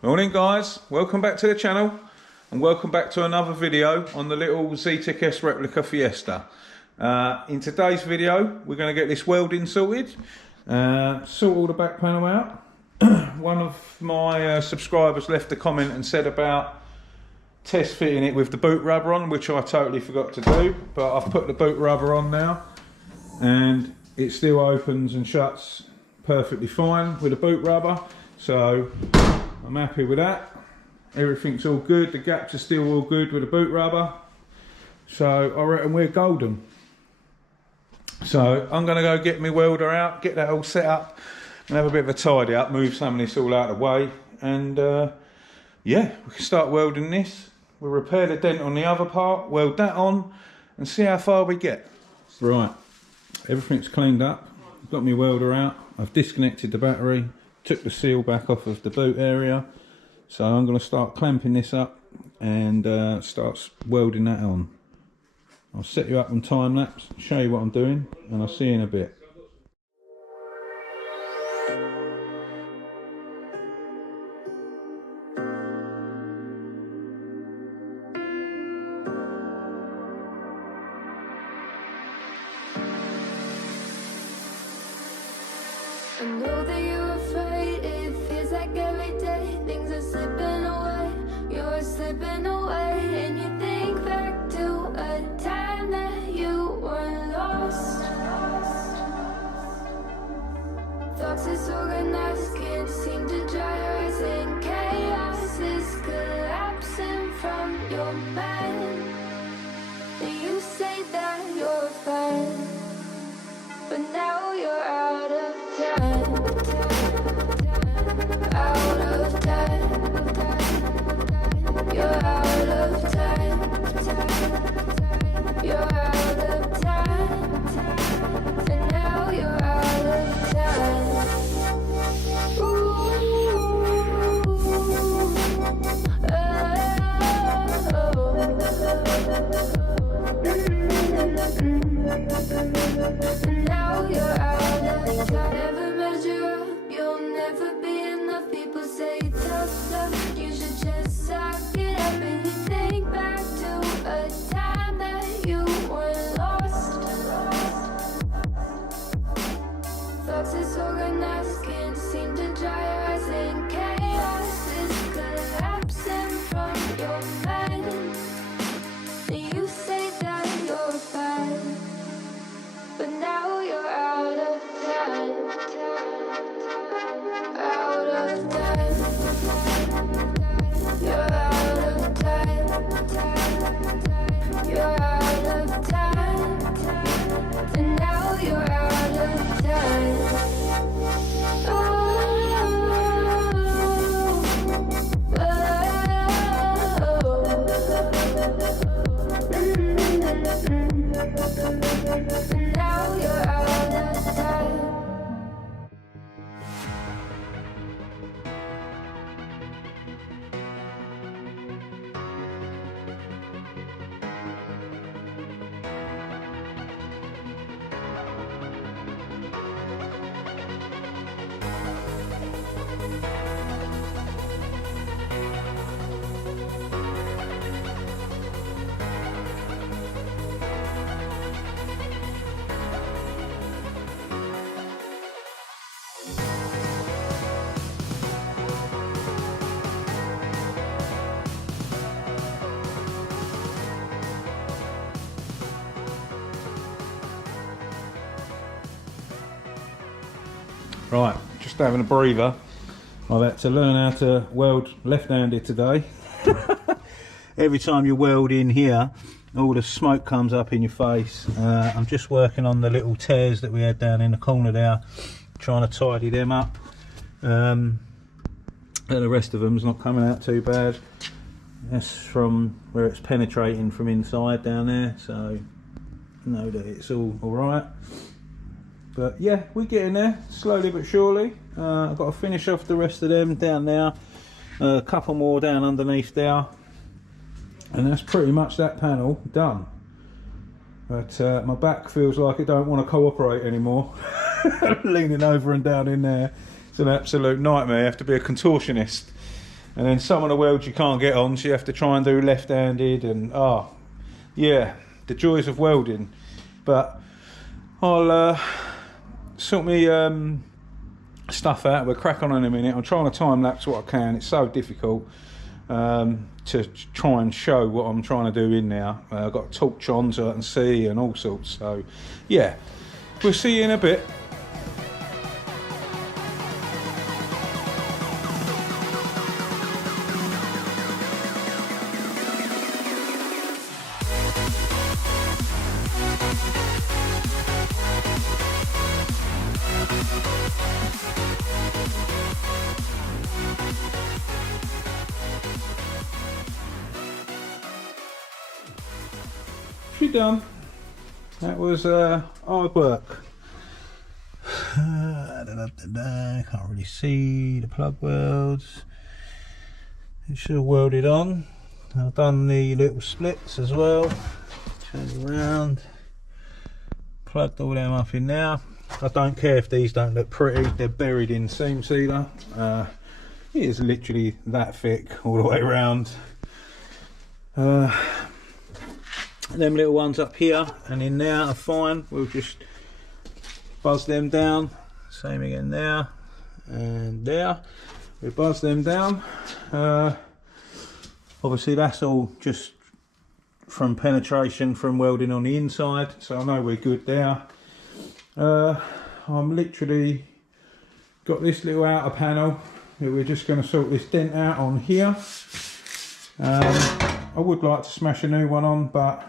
Morning guys, welcome back to the channel and welcome back to another video on the little zetec replica Fiesta. In today's video we're going to get this welding sorted, sort all the back panel out. One of my subscribers left a comment and said about test fitting it with the boot rubber on, which I totally forgot to do, but I've put the boot rubber on now and it still opens and shuts perfectly fine with the boot rubber, so I'm happy with that. Everything's all good, the gaps are still all good with the boot rubber, so I reckon we're golden. So I'm going to go get my welder out, get that all set up and have a bit of a tidy up, move some of this all out of the way, and yeah, we can start welding this. We'll repair the dent on the other part, weld that on and see how far we get. Right, everything's cleaned up, I've got my welder out, I've disconnected the battery, took the seal back off of the boot area, so I'm going to start clamping this up and start welding that on. I'll set you up on time lapse, show you what I'm doing, and I'll see you in a bit. I know that you're afraid, it feels like every day things are slipping away, you're slipping away, and you think back to a time that you were lost. Thoughts disorganized, can't seem to dry your eyes, and chaos is collapsing from your mind. And you say that you're fine, but now you're out of time, out of time, you're out of time, you're out of time, and now you're out of time. Now you're out of time. Never measure up, you'll never be enough. People say tough love, you should just suck it up. And you think back to a time that you were lost. Thoughts disorganized, can't seem to dry your eyes, and chaos is collapsing from your mind. And you say that you're fine, but now you're out of time, out of time, you're out of time, you're out of time, and now you're out of time. Now you're out of time. Right, just having a breather. I've had to learn how to weld left-handed today. Every time you weld in here, all the smoke comes up in your face. I'm just working on the little tears that we had down in the corner there, trying to tidy them up. And the rest of them's not coming out too bad. That's from where it's penetrating from inside down there, so you know that it's all right. But yeah, we're getting there, slowly but surely. I've got to finish off the rest of them down there. A couple more down underneath there. And that's pretty much that panel done. But my back feels like it don't want to cooperate anymore. Leaning over and down in there. It's an absolute nightmare. You have to be a contortionist. And then some of the welds you can't get on, so you have to try and do left-handed, and yeah, the joys of welding. But I'll sort me stuff out. We'll crack on in a minute. I'm trying to time lapse what I can. It's so difficult to try and show what I'm trying to do in there. I've got a torch on so I can see and all sorts. So yeah, we'll see you in a bit. She done. That was hard work. Can't really see the plug welds. It should have welded on. I've done the little splits as well. Turn around. Plugged all them up in there. I don't care if these don't look pretty. They're buried in seam sealer. It is literally that thick all the way around. Them little ones up here and in there are fine. We'll just buzz them down. Same again there and there. We buzz them down. Obviously that's all just from penetration from welding on the inside, so I know we're good there. I'm literally got this little outer panel that we're just going to sort this dent out on here. I would like to smash a new one on, but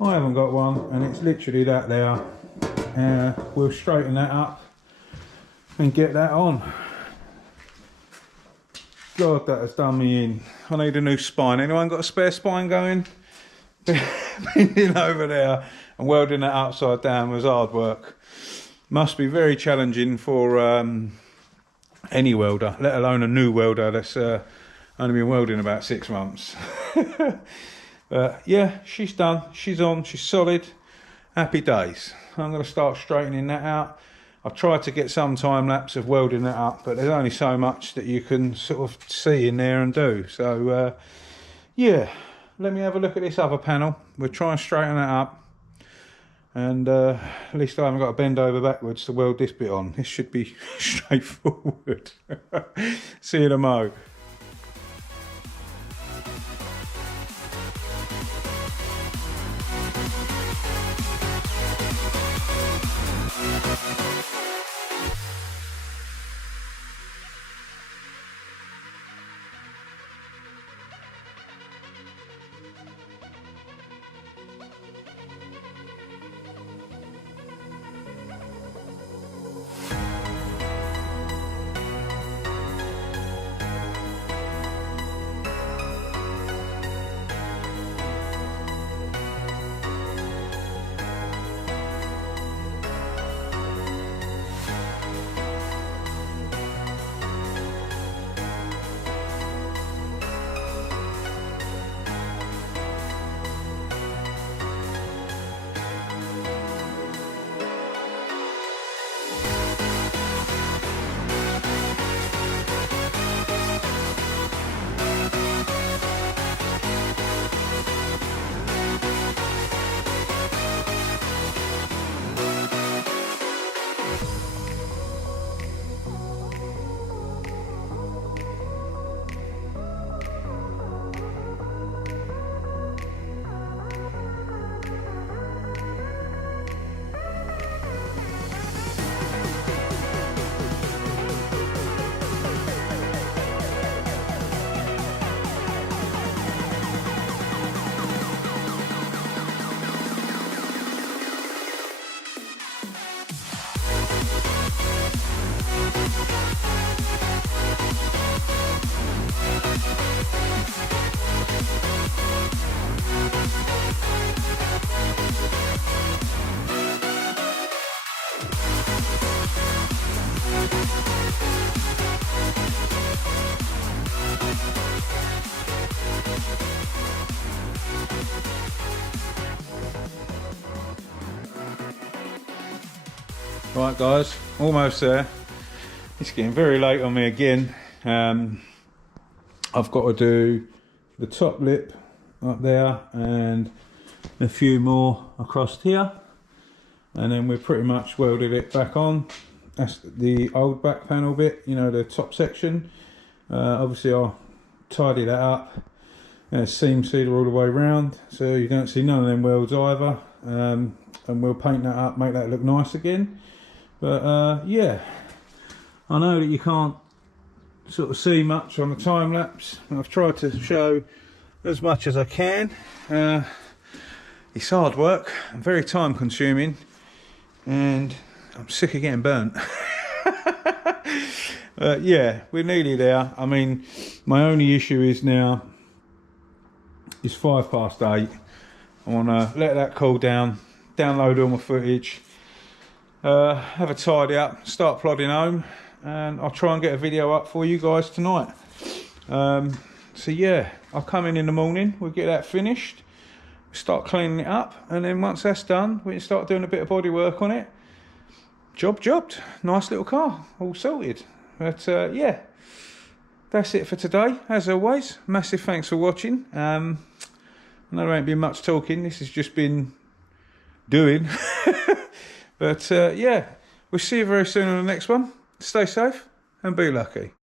I haven't got one, and it's literally that there. We'll straighten that up and get that on. God, that has done me in. I need a new spine. Anyone got a spare spine going? Bending over there and welding that upside down was hard work. Must be very challenging for any welder, let alone a new welder that's only been welding about 6 months. Yeah, she's done, she's on, she's solid. Happy days. I'm going to start straightening that out. I've tried to get some time lapse of welding that up, but there's only so much that you can sort of see in there and do. So yeah, let me have a look at this other panel. We'll try and straighten that up, and at least I haven't got to bend over backwards to weld this bit on. This should be straightforward. See you tomorrow. Right guys, almost there. It's getting very late on me again. I've got to do the top lip up there and a few more across here, and then we've pretty much welded it back on. That's the old back panel bit, you know, the top section. Obviously I'll tidy that up, and a seam sealer all the way around so you don't see none of them welds either, and we'll paint that up, make that look nice again. But yeah, I know that you can't sort of see much on the time lapse. I've tried to show as much as I can. It's hard work and very time consuming, and I'm sick of getting burnt. Yeah, we're nearly there. I mean, my only issue is now it's 8:05. I want to let that cool down, download all my footage, have a tidy up, start plodding home, and I'll try and get a video up for you guys tonight. So yeah, I'll come in the morning, we'll get that finished, start cleaning it up, and then once that's done, we can start doing a bit of body work on it. Jobbed. Nice little car, all sorted. But yeah, that's it for today. As always, massive thanks for watching. I know there ain't been much talking, this has just been doing. But yeah, we'll see you very soon on the next one. Stay safe and be lucky.